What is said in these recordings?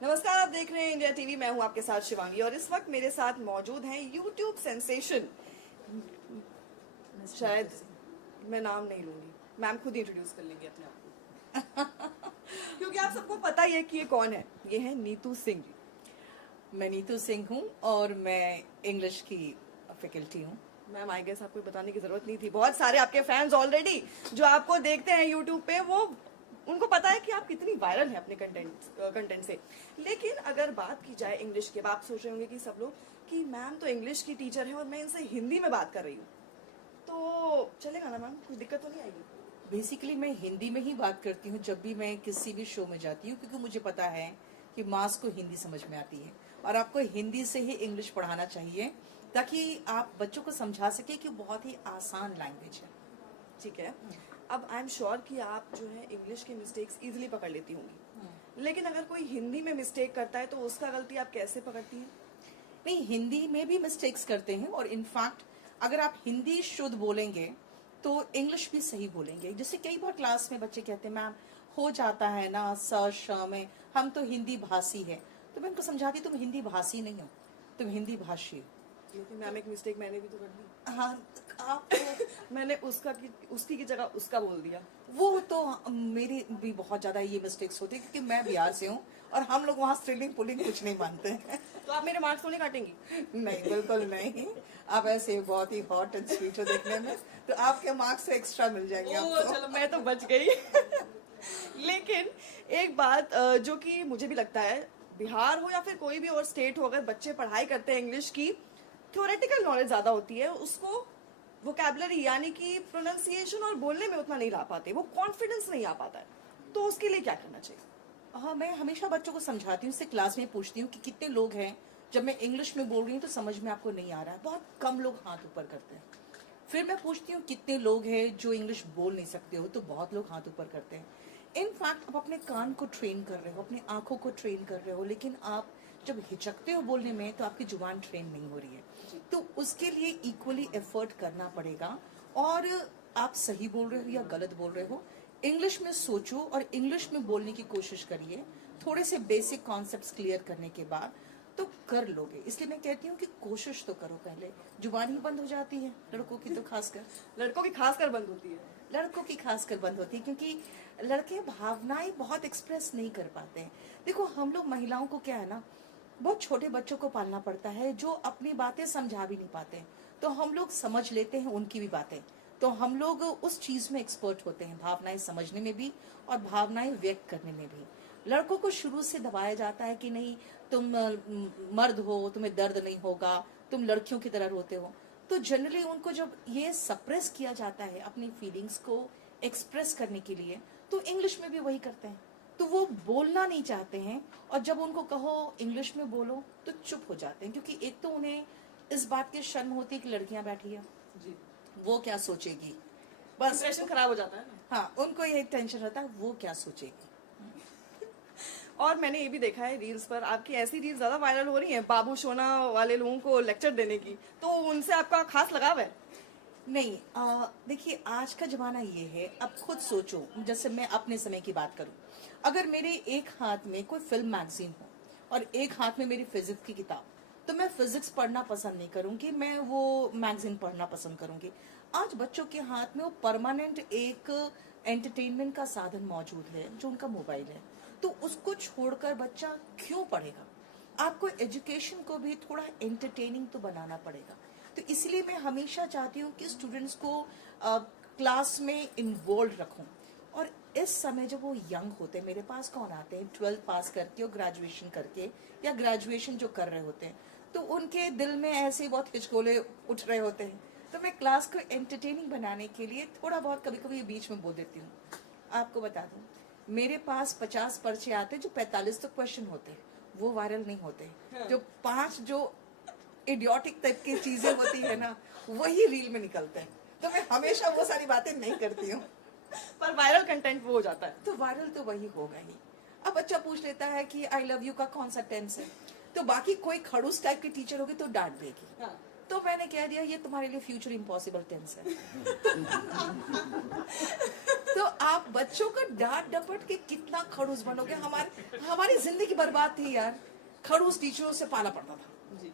नमस्कार, आप देख रहे हैं इंडिया टीवी। मैं हूं आपके साथ शिवांगी और इस वक्त मेरे साथ मौजूद हैं यूट्यूब सेंसेशन, शायद मैं नाम नहीं लूंगी, मैम खुद इंट्रोड्यूस कर लेंगे अपने आप को क्योंकि आप सबको पता ही है कि ये कौन है। ये है नीतू सिंह जी। मैं नीतू सिंह हूँ और मैं इंग्लिश की फैकल्टी हूँ। मैम आई गेस आपको बताने की जरूरत नहीं थी, बहुत सारे आपके फैंस ऑलरेडी जो आपको देखते हैं यूट्यूब पे, वो उनको पता है कि आप कितनी वायरल हैं अपने कंटेंट से। लेकिन अगर बात की जाए इंग्लिश की, आप सोच रहे होंगे कि सब लोग कि मैम तो इंग्लिश की टीचर है और मैं इनसे हिंदी में बात कर रही हूँ, तो चलेगा ना मैम? कुछ दिक्कत तो नहीं आएगी? बेसिकली मैं हिंदी में ही बात करती हूँ जब भी मैं किसी भी शो में जाती हूँ, क्योंकि मुझे पता है कि मास को हिंदी समझ में आती है और आपको हिंदी से ही इंग्लिश पढ़ाना चाहिए ताकि आप बच्चों को समझा सके कि बहुत ही आसान लैंग्वेज है। ठीक है, अब आई एम श्योर कि आप जो है इंग्लिश के मिस्टेक्स इजीली पकड़ लेती होंगी, लेकिन अगर कोई हिंदी में मिस्टेक करता है तो उसका गलती आप कैसे पकड़ती हैं? नहीं, हिंदी में भी मिस्टेक्स करते हैं और इनफैक्ट अगर आप हिंदी शुद्ध बोलेंगे तो इंग्लिश भी सही बोलेंगे। जैसे कई बार क्लास में बच्चे कहते हैं मैम हो जाता है ना स श में, हम तो हिंदी भाषी है। तो मैं उनको समझाती तुम हिंदी भाषी नहीं हो, तुम हिंदी भाषी हो। लेकिन मैम एक मिस्टेक मैंने भी तो कर दी। हाँ, आप मैंने उसकी की जगह उसका बोल दिया। वो तो मेरी भी बहुत ज्यादा ये मिस्टेक्स होती है क्योंकि मैं बिहार से हूँ और हम लोग वहाँ स्त्रीलिंग पुल्लिंग कुछ नहीं मानते हैं। तो आप मेरे मार्क्स तो नहीं काटेंगी? नहीं, बिल्कुल नहीं। आप ऐसे बहुत ही हॉट एंड स्वीट हो देखने में, तो आपके मार्क्स से एक्स्ट्रा मिल जाएंगे आपको। चलो मैं तो बच गई लेकिन एक बात जो कि मुझे भी लगता है, बिहार हो या फिर कोई भी और स्टेट हो, अगर बच्चे पढ़ाई करते हैं इंग्लिश की, थ्योरेटिकल नॉलेज ज्यादा होती है, उसको वोकैबुलरी यानी कि प्रोनाउंसिएशन और बोलने में उतना नहीं ला पाते, वो कॉन्फिडेंस नहीं आ पाता है, तो उसके लिए क्या करना चाहिए? हाँ, मैं हमेशा बच्चों को समझाती हूँ, उससे क्लास में पूछती हूँ कि कितने लोग हैं जब मैं इंग्लिश में बोल रही हूँ तो समझ में आपको नहीं आ रहा है। बहुत कम लोग हाथ ऊपर करते हैं। फिर मैं पूछती हूँ कितने लोग हैं जो इंग्लिश बोल नहीं सकते हो, तो बहुत लोग हाथ ऊपर करते हैं। इनफैक्ट आप अपने कान को ट्रेन कर रहे हो, अपनी आंखों को ट्रेन कर रहे हो, लेकिन आप जब हिचकते हो बोलने में तो आपकी जुबान ट्रेन नहीं हो रही है। तो उसके लिए इक्वली एफर्ट करना पड़ेगा। और आप सही बोल रहे हो या गलत बोल रहे हो, इंग्लिश में सोचो और इंग्लिश में बोलने की कोशिश करिए। थोड़े से बेसिक कॉन्सेप्ट्स क्लियर करने के बाद तो कर लोगे। इसलिए मैं कहती हूँ कि कोशिश तो करो। पहले जुबान ही बंद हो जाती है लड़कों की, तो खासकर लड़कों की खासकर बंद होती है। लड़कों की खासकर बंद होती है क्योंकि लड़के भावनाएं बहुत एक्सप्रेस नहीं कर पाते हैं। देखो, हम लोग महिलाओं को क्या है ना, बहुत छोटे बच्चों को पालना पड़ता है जो अपनी बातें समझा भी नहीं पाते, तो हम लोग समझ लेते हैं उनकी भी बातें। तो हम लोग उस चीज में एक्सपर्ट होते हैं, भावनाएं समझने में भी और भावनाएं व्यक्त करने में भी। लड़कों को शुरू से दबाया जाता है कि नहीं, तुम मर्द हो, तुम्हें दर्द नहीं होगा, तुम लड़कियों की तरह रोते हो। तो जनरली उनको जब ये सप्रेस किया जाता है अपनी फीलिंग्स को एक्सप्रेस करने के लिए, तो इंग्लिश में भी वही करते हैं। तो वो बोलना नहीं चाहते हैं और जब उनको कहो इंग्लिश में बोलो तो चुप हो जाते हैं, क्योंकि एक तो उन्हें इस बात की शर्म होती है कि लड़कियां बैठी है जी, वो क्या सोचेगी, बस इंप्रेशन खराब हो जाता है ना। हाँ, उनको ये टेंशन रहता है वो क्या सोचेगी। और मैंने ये भी देखा है रील्स पर, आपकी ऐसी रील्स ज्यादा वायरल हो रही हैं बाबू सोना वाले लोगों को लेक्चर देने की, तो उनसे आपका खास लगाव है? नहीं, देखिए आज का जमाना ये है, अब खुद सोचो, जैसे मैं अपने समय की बात करूं, अगर मेरे एक हाथ में कोई फिल्म मैगजीन हो और एक हाथ में मेरी फिजिक्स की किताब, तो मैं फिजिक्स पढ़ना पसंद नहीं करूंगी, मैं वो मैगजीन पढ़ना पसंद करूंगी। आज बच्चों के हाथ में वो परमानेंट एक एंटरटेनमेंट का साधन मौजूद है जो उनका मोबाइल है, तो उसको छोड़कर बच्चा क्यों पढ़ेगा? आपको एजुकेशन को भी थोड़ा एंटरटेनिंग तो बनाना पड़ेगा। तो इसलिए मैं हमेशा चाहती हूँ कि स्टूडेंट्स को क्लास में इन्वॉल्व रखूं। और इस समय जब वो यंग होते हैं, मेरे पास कौन आते हैं 12th पास करके और ग्रेजुएशन करके या ग्रेजुएशन जो कर रहे होते हैं, तो उनके दिल में ऐसे बहुत हिचकोले उठ रहे होते हैं। तो मैं क्लास को एंटरटेनिंग बनाने के लिए थोड़ा बहुत कभी कभी बीच में बोल देती हूँ। आपको बता दूं, मेरे पास 50 पर्चे आते हैं जो 45 तक क्वेश्चन होते हैं, वो वायरल नहीं होते। जो 5 जो इडियोटिक टाइप की चीजें होती है ना, वही रील में निकलते हैं। तो मैं हमेशा वो सारी बातें नहीं करती हूँ। पर वायरल कंटेंट वो हो जाता है। तो वायरल तो वही होगा ही। अब बच्चा पूछ लेता है कि आई लव यू का कौन सा टेंस है, तो बाकी कोई खड़ूस टाइप की टीचर होगी तो डांट देगी। हाँ। तो मैंने कह दिया ये तुम्हारे लिए फ्यूचर इम्पॉसिबल टेंस है। तो आप बच्चों को डांट डपट के कितना खड़ूस बनोगे। हमारी जिंदगी बर्बाद थी यार, खड़ूस टीचरों से पाला पड़ता था। जी।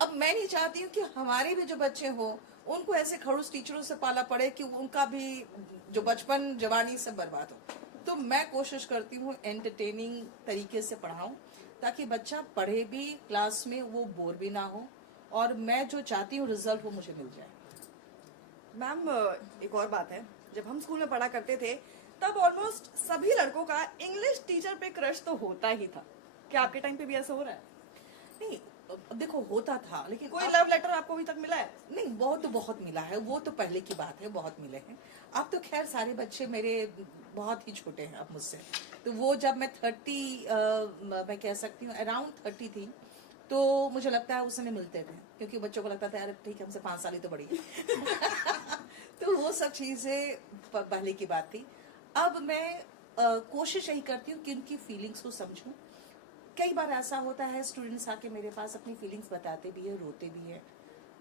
अब मैं नहीं चाहती हूँ कि हमारे भी जो बच्चे हो उनको ऐसे खड़ूस टीचरों से पाला पड़े कि उनका भी जो बचपन जवानी सब बर्बाद हो। तो मैं कोशिश करती हूँ एंटरटेनिंग तरीके से पढ़ाऊं, ताकि बच्चा पढ़े भी, क्लास में वो बोर भी ना हो, और मैं जो चाहती हूँ रिजल्ट वो मुझे मिल जाए। मैम, एक और बात है, जब हम स्कूल में पढ़ा करते थे तब ऑलमोस्ट सभी लड़कों का इंग्लिश टीचर पे क्रश तो होता ही था। क्या आपके टाइम पे भी ऐसा हो रहा है? नहीं, देखो होता था, लेकिन कोई लव लेटर आपको अभी तक मिला है? नहीं, बहुत मिला है, वो तो पहले की बात है, बहुत मिले हैं। अब तो खैर सारे बच्चे मेरे बहुत ही छोटे हैं अब मुझसे। तो वो जब मैं 30 मैं कह सकती हूँ अराउंड 30 थी, तो मुझे लगता है उस समय मिलते थे, क्योंकि बच्चों को लगता था यार ठीक है हमसे 5 साल ही तो बड़ी है। तो वो सब चीजें पहले की बात थी। अब मैं कोशिश यही करती हूँ कि उनकी फीलिंग्स को समझूं। कई बार ऐसा होता है स्टूडेंट्स आके मेरे पास अपनी फीलिंग्स बताते भी है, रोते भी है,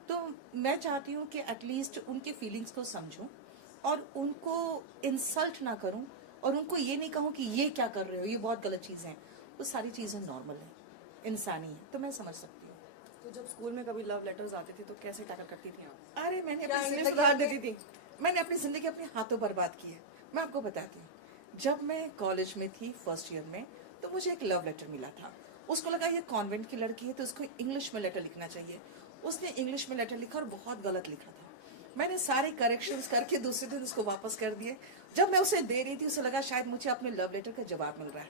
तो मैं चाहती हूँ कि एटलीस्ट उनके फीलिंग्स को समझूं और उनको इंसल्ट ना करूं, और उनको ये नहीं कहूँ कि ये क्या कर रहे हो, ये बहुत गलत चीज़ें हैं। वो सारी चीज़ें नॉर्मल है, इंसानी है, तो मैं समझ सकती हूँ। तो जब स्कूल में कभी लव लेटर्स आते थे तो कैसे टैकल करती थी आप? अरे मैंने क्या अपनी इंग्लिश जिंदगी सुधार देती थी? मैंने अपनी जिंदगी अपने हाथों बर्बाद की है। मैं आपको बताती हूँ, जब मैं कॉलेज में थी फर्स्ट ईयर में, तो मुझे एक लव लेटर मिला था। उसको लगा ये कॉन्वेंट की लड़की है तो उसको इंग्लिश में लेटर लिखना चाहिए। उसने इंग्लिश में लेटर लिखा और बहुत गलत लिखा था। मैंने सारे करेक्शंस करके दूसरे दिन उसको वापस कर दिए। जब मैं उसे दे रही थी, उसे लगा शायद मुझे अपने लव लेटर का जवाब मिल रहा है।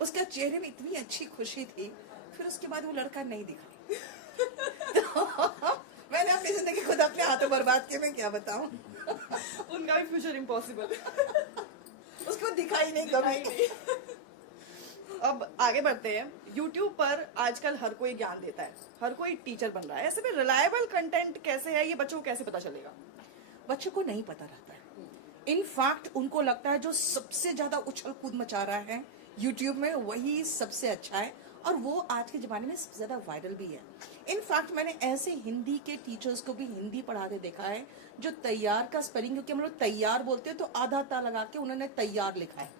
उसका चेहरे में इतनी अच्छी खुशी थी, फिर उसके बाद वो लड़का नहीं दिखा। तो मैंने अपनी जिंदगी खुद अपने हाथों बर्बाद की, मैं क्या बताऊं। उनका भी फ्यूचर इम्पॉसिबल। उसको दिखा ही नहीं कभी। अब आगे बढ़ते हैं। YouTube पर आजकल हर कोई ज्ञान देता है, हर कोई टीचर बन रहा है। ऐसे में रिलायबल कंटेंट कैसे है, ये बच्चों को कैसे पता चलेगा? बच्चों को नहीं पता रहता है। इनफैक्ट उनको लगता है जो सबसे ज्यादा उछल कूद मचा रहा है यूट्यूब में वही सबसे अच्छा है, और वो आज के जमाने में सबसे ज्यादा वायरल भी है। इनफैक्ट मैंने ऐसे हिंदी के टीचर्स को भी हिंदी पढ़ाते देखा है जो तैयार का स्पेलिंग, क्योंकि हम लोग तैयार बोलते हैं तो आधा ता लगा के उन्होंने तैयार लिखा है।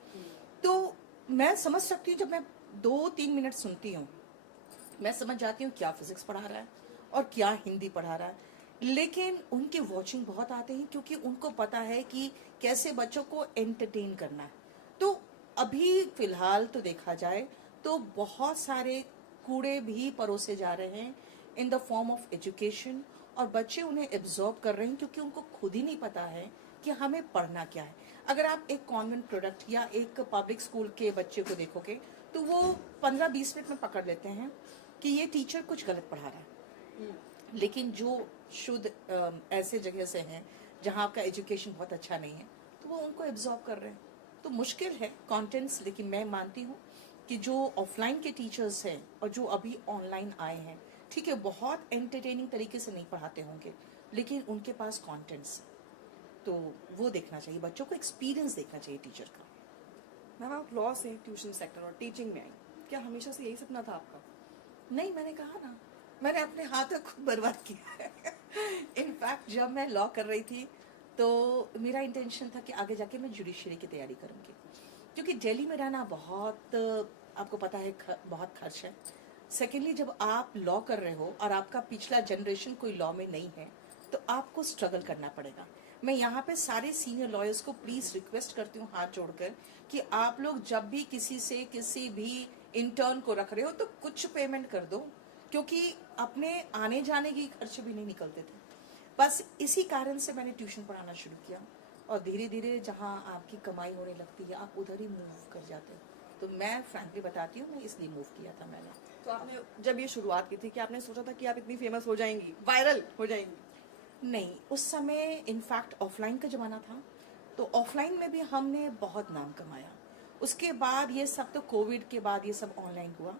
तो मैं समझ सकती हूँ, जब मैं 2-3 मिनट सुनती हूँ मैं समझ जाती हूँ क्या फिजिक्स पढ़ा रहा है और क्या हिंदी पढ़ा रहा है। लेकिन उनके वॉचिंग बहुत आते हैं, क्योंकि उनको पता है कि कैसे बच्चों को एंटरटेन करना है। तो अभी फिलहाल तो देखा जाए तो बहुत सारे कूड़े भी परोसे जा रहे हैं in the form of education, और बच्चे उन्हें एब्जॉर्ब कर रहे हैं, क्योंकि उनको खुद ही नहीं पता है कि हमें पढ़ना क्या है। अगर आप एक कॉन्वेंट प्रोडक्ट या एक पब्लिक स्कूल के बच्चे को देखोगे तो वो 15-20 मिनट में पकड़ लेते हैं कि ये टीचर कुछ गलत पढ़ा रहा है। लेकिन जो शुद्ध ऐसे जगह से हैं जहाँ आपका एजुकेशन बहुत अच्छा नहीं है, तो वो उनको एब्जॉर्ब कर रहे हैं। तो मुश्किल है कंटेंट्स, लेकिन मैं मानती हूँ कि जो ऑफलाइन के टीचर्स हैं और जो अभी ऑनलाइन आए हैं, ठीक है बहुत एंटरटेनिंग तरीके से नहीं पढ़ाते होंगे, लेकिन उनके पास कॉन्टेंट्स, तो वो देखना चाहिए। बच्चों को एक्सपीरियंस देखना चाहिए टीचर का। मैम, आप लॉ से ट्यूशन सेक्टर और टीचिंग में आई, क्या हमेशा से यही सपना था आपका? नहीं, मैंने कहा ना, मैंने अपने हाथों खुद बर्बाद किया है। इनफैक्ट जब मैं लॉ कर रही थी तो मेरा इंटेंशन था कि आगे जाके मैं जुडिशरी की तैयारी करूंगी, क्योंकि दिल्ली में रहना बहुत, आपको पता है बहुत खर्च है। सेकेंडली जब आप लॉ कर रहे हो और आपका पिछला जनरेशन कोई लॉ में नहीं है, तो आपको स्ट्रगल करना पड़ेगा। मैं यहाँ पे सारे सीनियर लॉयर्स को प्लीज रिक्वेस्ट करती हूँ हाथ जोड़कर कि आप लोग जब भी किसी भी इंटर्न को रख रहे हो तो कुछ पेमेंट कर दो, क्योंकि अपने आने जाने की खर्च भी नहीं निकलते थे। बस इसी कारण से मैंने ट्यूशन पढ़ाना शुरू किया, और धीरे धीरे जहाँ आपकी कमाई होने लगती है आप उधर ही मूव कर जाते हो। तो मैं फ्रैंकली बताती हूँ, मैं इसलिए मूव किया था मैंने। तो आपने जब ये शुरुआत की थी कि आपने सोचा था कि आप इतनी फेमस हो जाएंगी, वायरल हो जाएंगी? नहीं, उस समय इनफैक्ट ऑफलाइन का जमाना था, तो ऑफलाइन में भी हमने बहुत नाम कमाया। उसके बाद ये सब तो कोविड के बाद ये सब ऑनलाइन हुआ,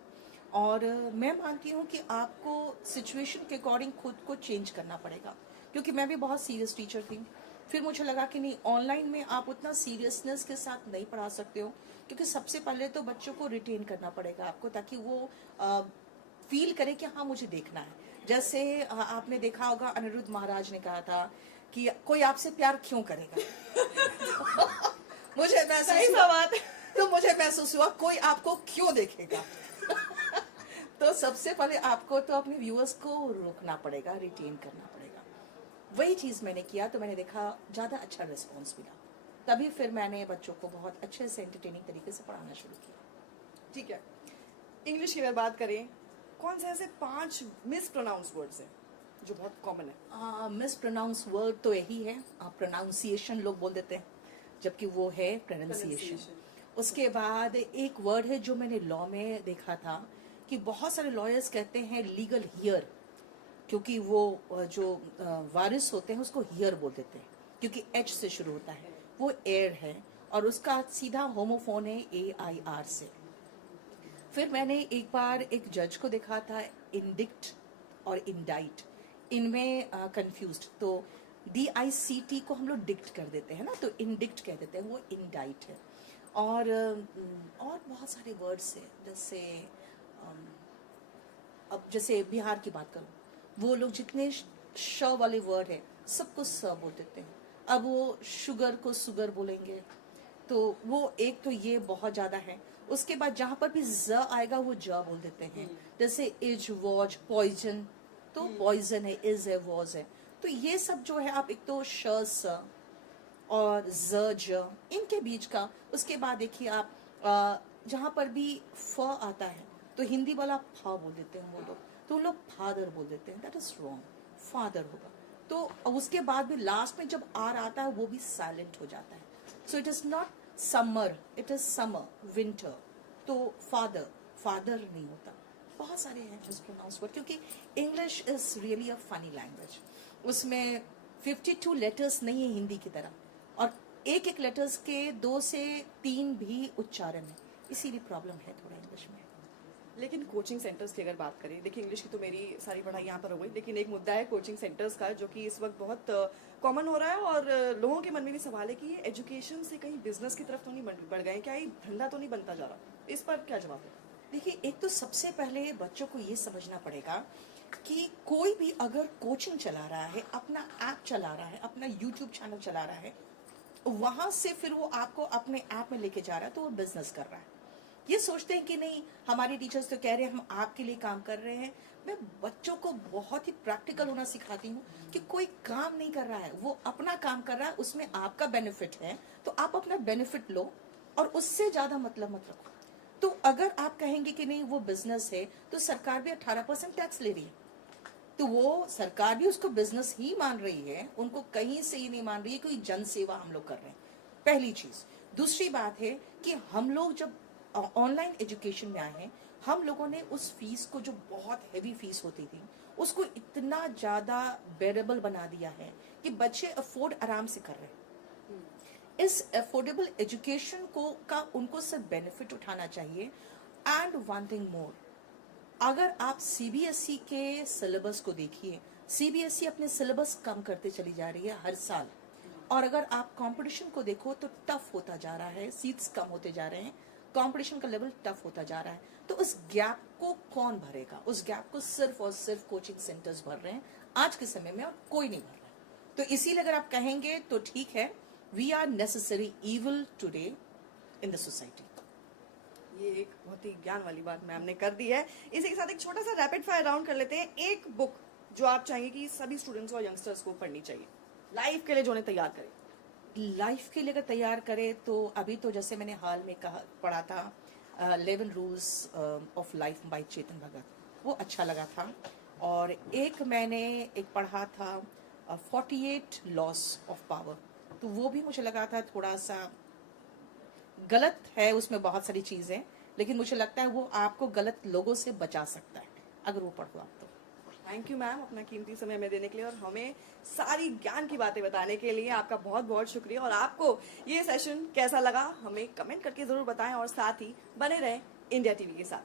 और मैं मानती हूँ कि आपको सिचुएशन के अकॉर्डिंग खुद को चेंज करना पड़ेगा, क्योंकि मैं भी बहुत सीरियस टीचर थी। फिर मुझे लगा कि नहीं, ऑनलाइन में आप उतना सीरियसनेस के साथ नहीं पढ़ा सकते हो, क्योंकि सबसे पहले तो बच्चों को रिटेन करना पड़ेगा आपको, ताकि वो फील करे कि हाँ मुझे देखना है। जैसे आपने देखा होगा अनिरुद्ध महाराज ने कहा था कि कोई आपसे प्यार क्यों करेगा। मुझे महसूस सही हुआ, बात। तो मुझे महसूस हुआ कोई आपको क्यों देखेगा। तो सबसे पहले आपको तो अपने व्यूअर्स को रोकना पड़ेगा, रिटेन करना पड़ेगा। वही चीज मैंने किया, तो मैंने देखा ज्यादा अच्छा रिस्पॉन्स मिला, तभी फिर मैंने बच्चों को बहुत अच्छे से एंटरटेनिंग तरीके से पढ़ाना शुरू किया। ठीक है, इंग्लिश की अगर बात करें, कौन से ऐसे 5 मिस प्रोनाउंस वर्ड्स हैं जो बहुत कॉमन है? मिस प्रोनाउंस वर्ड तो यही है, प्रोनाउंसिएशन लोग बोल देते हैं, जबकि वो है प्रोनाउंसिएशन। Pronunciation। उसके बाद एक वर्ड है जो मैंने लॉ में देखा था कि बहुत सारे लॉयर्स कहते हैं लीगल हियर, क्योंकि वो जो वारिस होते हैं उसको हियर बोल देते हैं, क्योंकि एच से शुरू होता है, वो एयर है और उसका सीधा होमोफोन है AIR से। फिर मैंने एक बार एक जज को देखा था, इंडिक्ट और इंडाइट, इनमें कंफ्यूज्ड, तो DICT को हम लोग डिक्ट कर देते हैं ना, तो इंडिक्ट कह देते हैं, वो इंडाइट है। और बहुत सारे वर्ड्स है, जैसे अब जैसे बिहार की बात करूं, वो लोग जितने श वाले वर्ड है सबको स बोल देते हैं। अब वो शुगर को सुगर बोलेंगे, तो वो एक तो ये बहुत ज्यादा है। उसके बाद जहां पर भी ज आएगा वो ज बोल देते हैं, जैसे इज वॉज पॉइजन, तो पॉइजन है, इज है, वॉज है। तो ये सब जो है, आप एक तो श स और ज ज इनके बीच का। उसके बाद देखिए आप जहां पर भी फ आता है तो हिंदी वाला फा बोल देते हैं वो लोग, तो उन लोग फादर बोल देते हैं, दैट इज रॉन्ग, फादर होगा। तो उसके बाद भी लास्ट में जब आर आता है वो भी साइलेंट हो जाता है, so it is not summer, it is summer, winter. तो फादर, फादर नहीं होता। बहुत सारे हैं मिसप्रोनाउंस वर्ड, क्योंकि English is really a funny language. उसमें 52 लेटर्स नहीं है हिंदी की तरह, और एक एक लेटर्स के 2 से 3 भी उच्चारण है, इसीलिए प्रॉब्लम है थोड़ा इंग्लिश में। लेकिन कोचिंग सेंटर्स की अगर बात करें, देखिए इंग्लिश की तो मेरी सारी पढ़ाई यहाँ पर हो गई, लेकिन एक मुद्दा है कोचिंग सेंटर्स का, जो कि इस वक्त बहुत कॉमन हो रहा है, और लोगों के मन में भी सवाल है कि ये एजुकेशन से कहीं बिजनेस की तरफ तो नहीं बढ़ गए, क्या ये धंधा तो नहीं बनता जा रहा? इस पर क्या जवाब है? देखिए, एक तो सबसे पहले बच्चों को ये समझना पड़ेगा कि कोई भी अगर कोचिंग चला रहा है, अपना ऐप चला रहा है, अपना यूट्यूब चैनल चला रहा है, वहां से फिर वो आपको अपने ऐप में लेके जा रहा है, तो वो बिजनेस कर रहा है। ये सोचते हैं कि नहीं, हमारे टीचर्स तो कह रहे हैं हम आपके लिए काम कर रहे हैं। मैं बच्चों को बहुत ही प्रैक्टिकल होना सिखाती हूँ कि कोई काम नहीं कर रहा है, वो अपना काम कर रहा है, उसमें आपका बेनिफिट है, तो आप अपना बेनिफिट लो और उससे ज्यादा मतलब मत रखो। तो अगर आप कहेंगे कि नहीं वो बिजनेस है, तो सरकार भी 18% टैक्स ले रही है, तो वो सरकार भी उसको बिजनेस ही मान रही है, उनको कहीं से ही नहीं मान रही है, कोई जन सेवा हम लोग कर रहे हैं, पहली चीज। दूसरी बात है कि हम लोग जब ऑनलाइन एजुकेशन में आए हैं, हम लोगों ने उस फीस को, जो बहुत हैवी फीस होती थी, उसको इतना ज्यादा बेरेबल बना दिया है कि बच्चे अफोर्ड आराम से कर रहे हैं। इस अफोर्डेबल एजुकेशन को का उनको सिर्फ बेनिफिट उठाना चाहिए। एंड वन थिंग मोर, अगर आप CBSE के सिलेबस को देखिए, CBSE अपने सिलेबस कम करते चली जा रही है हर साल, और अगर आप कंपटीशन को देखो तो टफ होता जा रहा है, सीट्स कम होते जा रहे हैं, कंपटीशन का लेवल टफ होता जा रहा है। तो उस गैप को कौन भरेगा? उस गैप को सिर्फ और सिर्फ कोचिंग सेंटर्स भर रहे हैं आज के समय में, और कोई नहीं भर रहा है। तो इसीलिए अगर आप कहेंगे तो ठीक है, we are necessary evil today in the society. ये एक बहुत ही ज्ञान वाली बात मैम ने कर दी है। इसी के साथ एक छोटा सा रैपिड फायर राउंड कर लेते हैं। एक बुक जो आप चाहेंगे कि सभी स्टूडेंट्स और यंगस्टर्स को पढ़नी चाहिए लाइफ के लिए, जो उन्हें तैयार करे। लाइफ के लिए अगर तैयार करे तो अभी तो जैसे मैंने हाल में पढ़ा था 11 rules of life by Chetan Bhagat, वो अच्छा लगा था। और एक मैंने पढ़ा था 48 लॉस ऑफ पावर, तो वो भी मुझे लगा था थोड़ा सा गलत है, उसमें बहुत सारी चीजें, लेकिन मुझे लगता है वो आपको गलत लोगों से बचा सकता है अगर वो पढ़ो आप तो। थैंक यू मैम, अपना कीमती समय हमें देने के लिए और हमें सारी ज्ञान की बातें बताने के लिए आपका बहुत बहुत शुक्रिया। और आपको ये सेशन कैसा लगा हमें कमेंट करके जरूर बताएं, और साथ ही बने रहें इंडिया टीवी के साथ।